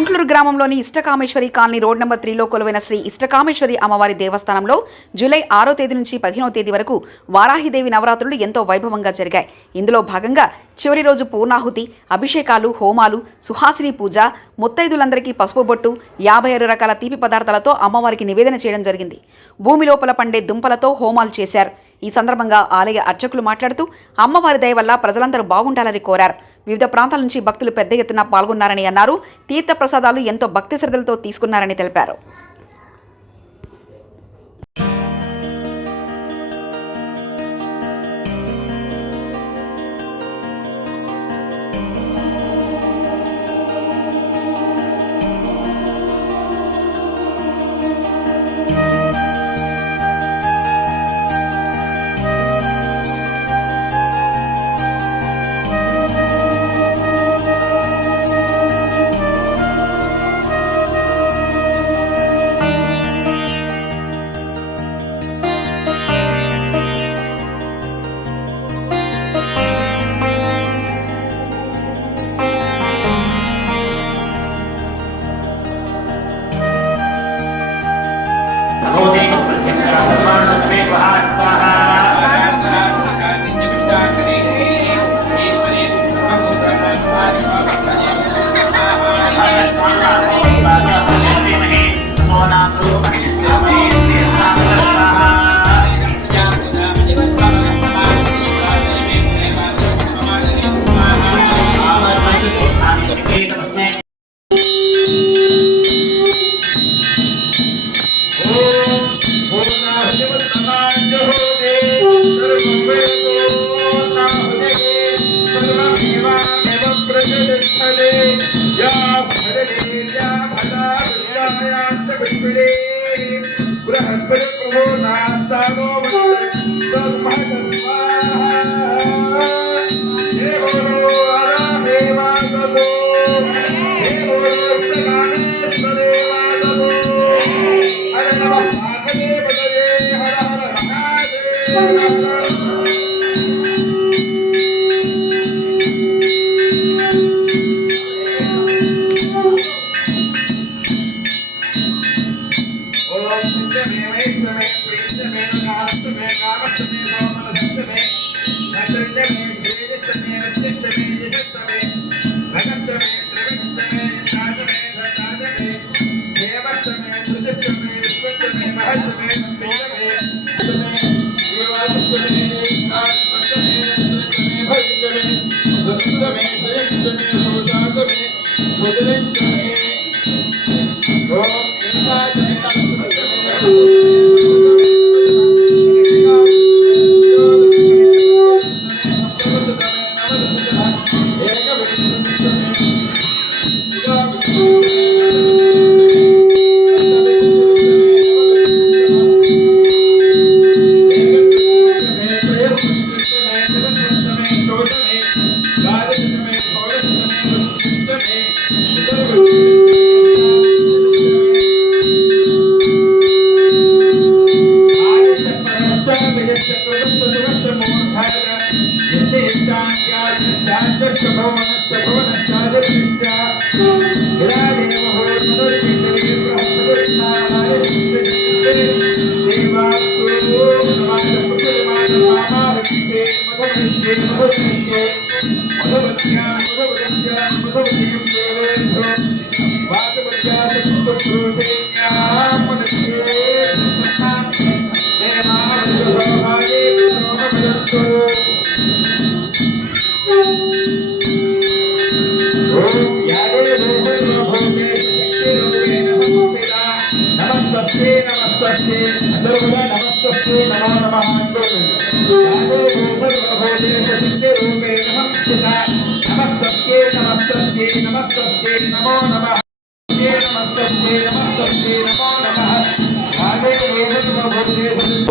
కుంట్లూరు గ్రామంలోని Ishtakameshwari colony road number 3లో కొలువైన శ్రీ ఇష్టకామేశ్వరి అమ్మవారి దేవస్థానంలో జూలై 6వ తేదీ నుంచి 15వ తేదీ వరకు వారాహిదేవి నవరాత్రులు ఎంతో వైభవంగా జరిగాయి. ఇందులో భాగంగా చివరి రోజు పూర్ణాహుతి, అభిషేకాలు, హోమాలు, సుహాసిని పూజ, ముత్తైదులందరికీ పసుపు బొట్టు, 56 రకాల తీపి పదార్థాలతో అమ్మవారికి నివేదన చేయడం జరిగింది. భూమి లోపల పండే దుంపలతో హోమాలు చేశారు. ఈ సందర్భంగా ఆలయ అర్చకులు మాట్లాడుతూ అమ్మవారి దయ వల్ల ప్రజలందరూ బాగుండాలని కోరారు. వివిధ ప్రాంతాల నుంచి భక్తులు పెద్ద ఎత్తున పాల్గొన్నారని అన్నారు. తీర్థ ప్రసాదాలు ఎంతో భక్తి శ్రద్ధలతో తీసుకున్నారని తెలిపారు.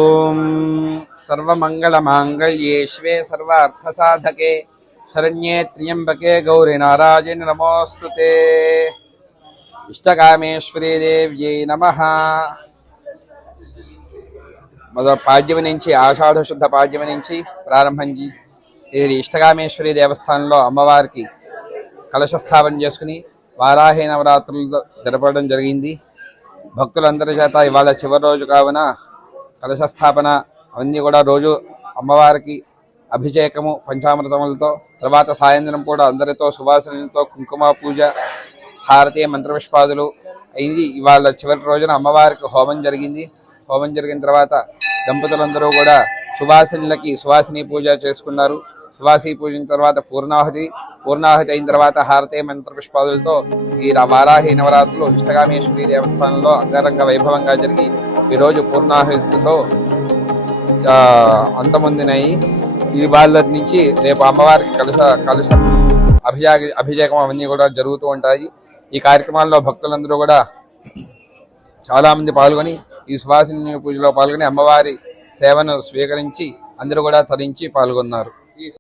ओम सर्वमंगलमांगल्ये शिवे सर्वार्थसाधके शरण्ये त्र्यंबके गौरी नारायणि नमोस्तुते। इष्टकामेश्वरी देव्यै नमः। మొదటి పాడ్యమి నుంచి ఆషాఢ శుద్ధ పాడ్యమి నుంచి ప్రారంభించి ఇది ఇష్టకామేశ్వరి దేవస్థానంలో అమ్మవారికి కలశ స్థాపన చేసుకుని వారాహి నవరాత్రులు జరపడం జరిగింది. భక్తులందరి చేత ఇవాళ చివరి రోజు కావున కలశస్థాపన అవన్నీ కూడా రోజు అమ్మవారికి అభిషేకము పంచామృతములతో, తర్వాత సాయంత్రం కూడా అందరితో సువాసనలతో కుంకుమ పూజ, హారతి, మంత్రపుష్పాదులు అయింది. ఇవాళ చివరి రోజున అమ్మవారికి హోమం జరిగింది. హోమం జరిగిన తర్వాత దంపతులందరూ కూడా సువాసిని పూజ చేసుకున్నారు. సువాసిని పూజిన తర్వాత పూర్ణాహుతి అయిన తర్వాత హారతి మంత్రపుష్పాదులతో ఈ వారాహి నవరాత్రులు ఇష్టకామేశ్వరి దేవస్థానంలో అంగరంగ వైభవంగా జరిగి ఈరోజు పూర్ణాహుతితో అంతమొందినాయి. ఈ వాళ్ళ నుంచి రేపు అమ్మవారికి కలశ అభిషేకం అవన్నీ కూడా జరుగుతూ ఉంటాయి. ఈ కార్యక్రమాల్లో భక్తులందరూ కూడా చాలా మంది పాల్గొని ఈ సువాసిని పూజలో పాల్గొని అమ్మవారి సేవను స్వీకరించి అందరూ కూడా తరించి పాల్గొన్నారు.